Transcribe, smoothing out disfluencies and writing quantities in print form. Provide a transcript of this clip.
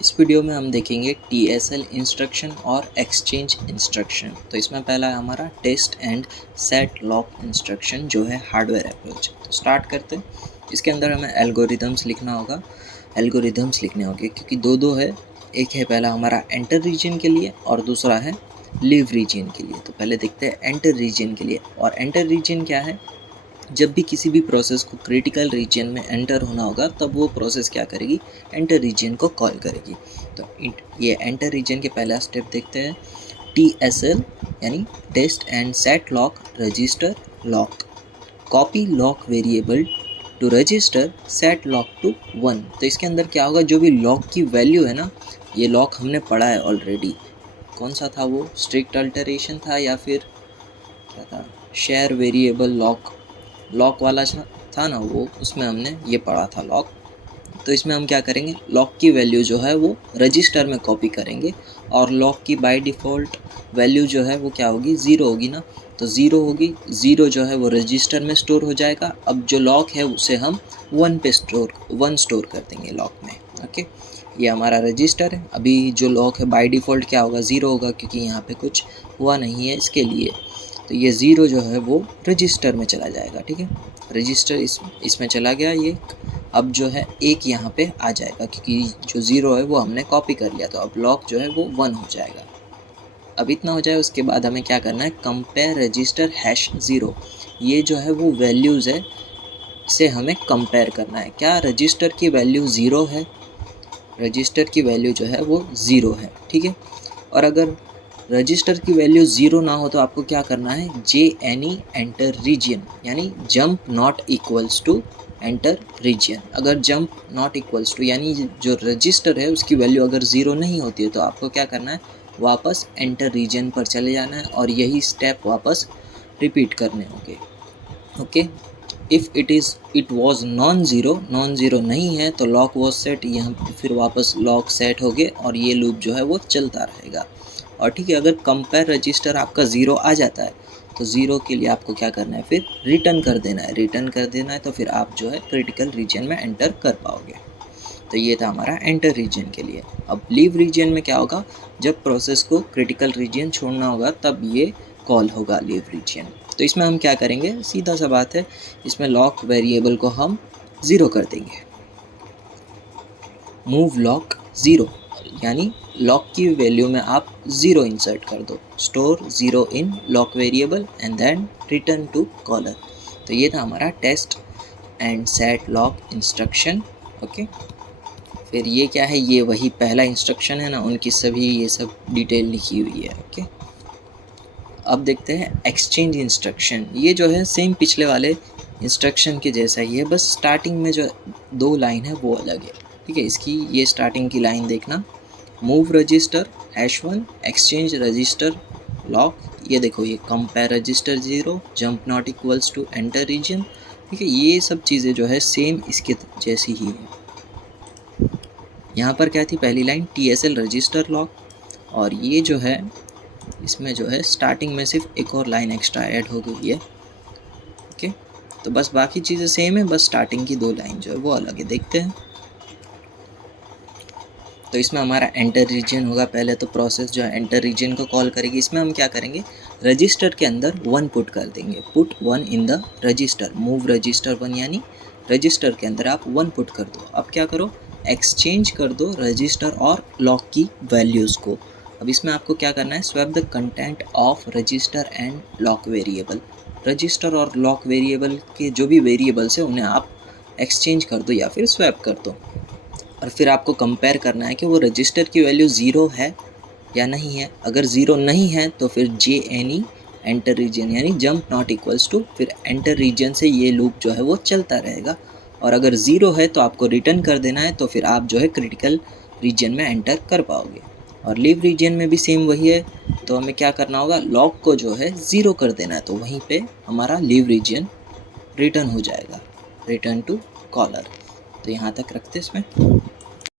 इस वीडियो में हम देखेंगे TSL इंस्ट्रक्शन और एक्सचेंज इंस्ट्रक्शन। तो इसमें पहला है हमारा test and set lock instruction जो है हार्डवेयर अप्रोच। तो स्टार्ट करते हैं। इसके अंदर हमें एल्गोरिदम्स लिखना होगा, एल्गोरिदम्स लिखने होंगे क्योंकि दो है। एक है पहला हमारा एंटर रीजन के लिए और दूसरा है लीव रीजन के लिए। तो पहले देखते हैं एंटर रीजन के लिए। और एंटर रीजन क्या है? जब भी किसी भी प्रोसेस को क्रिटिकल रीजन में एंटर होना होगा तब वो प्रोसेस क्या करेगी? एंटर रीजन को कॉल करेगी। तो ये एंटर रीजन के पहला स्टेप देखते हैं। TSL यानी test and set lock register lock, copy lock variable to register set lock to 1। तो इसके अंदर क्या होगा? जो भी लॉक की वैल्यू है ना, ये लॉक हमने पढ़ा है ऑलरेडी। कौन सा था वो? स्ट्रिक्ट अल्टरेशन था या फिर क्या था? शेयर वेरिएबल लॉक वाला था ना वो, उसमें हमने ये पढ़ा था लॉक। तो इसमें हम क्या करेंगे? लॉक की वैल्यू जो है वो रजिस्टर में कॉपी करेंगे और लॉक की बाय डिफ़ॉल्ट वैल्यू जो है वो क्या होगी? 0 होगी ना। तो 0 होगी, 0 जो है वो रजिस्टर में स्टोर हो जाएगा। अब जो लॉक है उसे हम 1 स्टोर कर देंगे लॉक में। ओके, ये हमारा रजिस्टर है। अभी जो लॉक है बाय डिफ़ॉल्ट क्या होगा? 0 होगा क्योंकि यहाँ पे कुछ हुआ नहीं है इसके लिए। तो ये 0 जो है वो रजिस्टर में चला जाएगा। ठीक है, रजिस्टर इसमें चला गया ये। अब जो है एक यहाँ पे आ जाएगा क्योंकि जो 0 है वो हमने कॉपी कर लिया। तो अब लॉक जो है वो 1 हो जाएगा। अब इतना हो जाए उसके बाद हमें क्या करना है? Compare register #0। ये जो है वो वैल्यूज़ है, इसे हमें कंपेयर करना है। क्या रजिस्टर की वैल्यू 0 है? रजिस्टर की वैल्यू जो है वो 0 है। ठीक है, और अगर रजिस्टर की वैल्यू 0 ना हो तो आपको क्या करना है? JNE एंटर रीजन यानी jump not equals to enter region. अगर जंप नॉट इक्वल्स टू यानी जो रजिस्टर है उसकी वैल्यू अगर 0 नहीं होती है तो आपको क्या करना है? वापस एंटर रीजन पर चले जाना है और यही स्टेप वापस रिपीट करने होंगे। Okay, if it was non zero नहीं है तो लॉक वॉज सेट, यहाँ फिर वापस लॉक सेट हो गए और ये लूप जो है वो चलता रहेगा। और ठीक है, अगर कंपेयर रजिस्टर आपका 0 आ जाता है तो 0 के लिए आपको क्या करना है? फिर रिटर्न कर देना है। तो फिर आप जो है क्रिटिकल रीजन में एंटर कर पाओगे। तो ये था हमारा एंटर रीजन के लिए। अब लीव रीजन में क्या होगा? जब प्रोसेस को क्रिटिकल रीजन छोड़ना होगा तब ये कॉल होगा लीव रीजन। तो इसमें हम क्या करेंगे? सीधा सा बात है, इसमें लॉक वेरिएबल को हम 0 कर देंगे। मूव लॉक 0 यानी लॉक की वैल्यू में आप 0 इंसर्ट कर दो। Store 0 in lock variable and then return to caller. तो ये था हमारा test and set lock instruction. Okay, फिर ये क्या है? ये वही पहला इंस्ट्रक्शन है ना, उनकी सभी ये सब डिटेल लिखी हुई है। ओके, अब देखते हैं एक्सचेंज इंस्ट्रक्शन। ये जो है सेम पिछले वाले इंस्ट्रक्शन के जैसा ही है, बस स्टार्टिंग में जो 2 लाइन है वो अलग है। ठीक है, इसकी ये स्टार्टिंग की लाइन देखना। Move register #1 exchange register lock. ये देखो, ये compare register 0 jump not equals to enter region. ठीक है, ये सब चीज़ें जो है सेम इसके जैसी ही है। यहाँ पर क्या थी पहली लाइन? TSL register lock. और ये जो है इसमें जो है स्टार्टिंग में सिर्फ एक और लाइन एक्स्ट्रा ऐड हो गई है। ओके, तो बस बाकी चीज़ें सेम है, बस स्टार्टिंग की 2 लाइन जो है वो अलग है। देखते हैं। तो इसमें हमारा एंटर रीजन होगा। पहले तो प्रोसेस जो है एंटर रीजन को कॉल करेगी। इसमें हम क्या करेंगे? रजिस्टर के अंदर 1 पुट कर देंगे। Put 1 in the register. Move register 1 यानी रजिस्टर के अंदर आप 1 पुट कर दो। अब क्या करो? एक्सचेंज कर दो रजिस्टर और लॉक की वैल्यूज़ को। अब इसमें आपको क्या करना है? Swap the content of register and lock variable. Register और लॉक वेरिएबल के जो भी वेरिएबल्स है उन्हें आप एक्सचेंज कर दो या फिर स्वैप कर दो। और फिर आपको कंपेयर करना है कि वो रजिस्टर की वैल्यू 0 है या नहीं है। अगर 0 नहीं है तो फिर JNE एंटर रीजन यानी जंप नॉट इक्वल्स टू, फिर एंटर रीजन से ये लूप जो है वो चलता रहेगा। और अगर 0 है तो आपको रिटर्न कर देना है, तो फिर आप जो है क्रिटिकल रीजन में एंटर कर पाओगे। और लीव रीजन में भी सेम वही है। तो हमें क्या करना होगा? लॉक को जो है 0 कर देना है, तो वहीं पे हमारा लीव रीजन रिटर्न हो जाएगा, रिटर्न टू कॉलर। तो यहाँ तक रखते इसमें।